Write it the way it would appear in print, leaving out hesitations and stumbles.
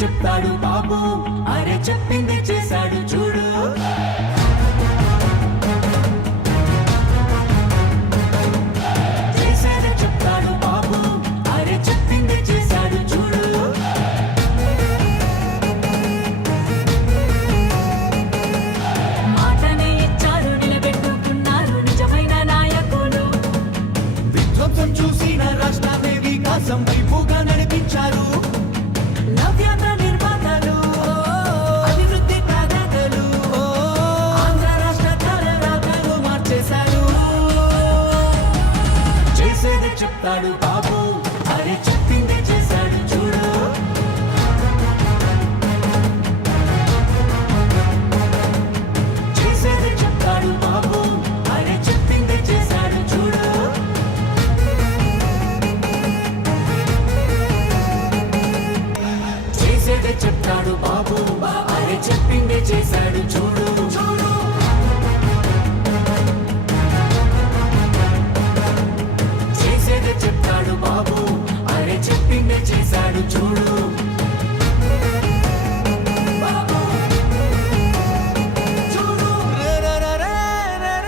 చెప్తాడు బాబు, అరే చెప్పింది చేశాడు చూడు. చేసేది చెప్తాడు బాబు, అరే చెప్పింది చేశాడు చూడు. మాటనే ఇచ్చారు, నిలబెట్టుకున్నారు నిజమైన నాయకులు. విధ్వంసం చూసిన రాష్ట్రాన్ని వికాసం వైపుగా నడిపించారు. నవ్యాంధ్ర నిర్మాతలు, అభివృద్ధి ప్రదాతలు, ఆంధ్ర రాష్ట్ర తలరాతలు మార్చేశారు. చేసేది చెప్తాడు బాబు, అరే చెప్పింది చేశాడు చూడు. చేసేది చెప్తాడు బాబు, అరే చెప్పింది చేశాడు చూడు. చేసేది చెప్తాడు బాబు, అరే చెప్పింది చేశాడు చూడు. చేసేది చెప్తాడు బాబు, అరే చెప్పింది చేశాడు.